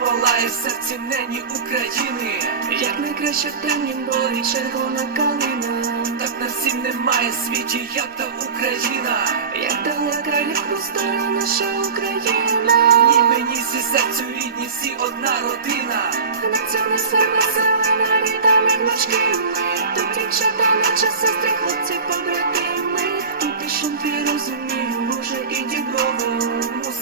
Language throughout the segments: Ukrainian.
палає в серці нені України. Як найкраще в темнім болі червона калина, Так на всім немає світі, як та Україна. як далека, як простора наша Україна. Ні мені всі серцю рідні, всі одна родина. На цьому себе зелена літа ми внучки ми. Тут дівчата, наче сестри, хлопці, побратими. Тут і шумпі розумію, може і діброво.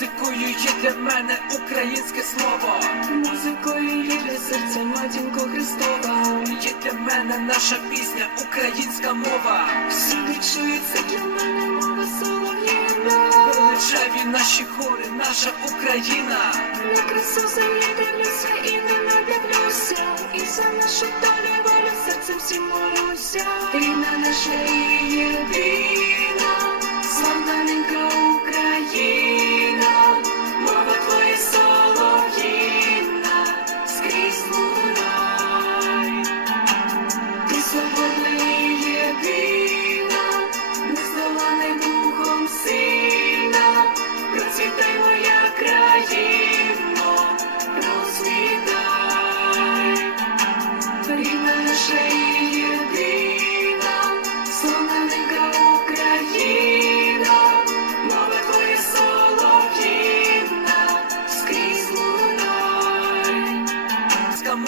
Музикою є для мене українське слово. Музикою є для серця матінко Христова. Є для мене наша пісня, українська мова. Всюди чується для мене мова солов'їна. Величаві наші хори, наша Україна. На красу землі дивлюся і не надивлюся. І за нашу долю і волю серцем всім молюся. Рідна наша і єдина,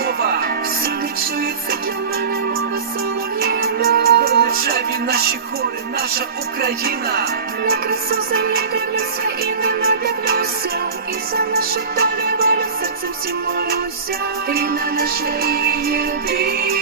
мова. Всюди чується для мене мова солов'їна. Величаві наші хори, наша Україна. На красу землі дивлюся і не надивлюся. І за нашу долю волю серцем всім молюся. Рідна наша і єдина,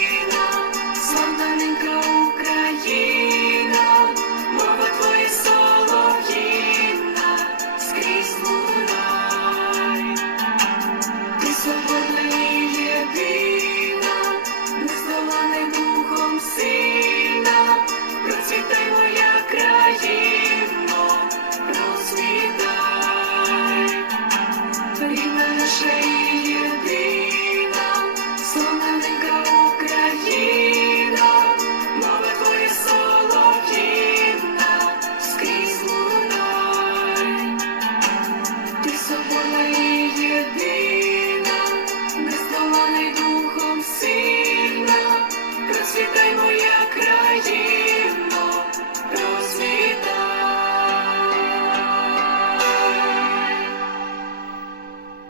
mighty.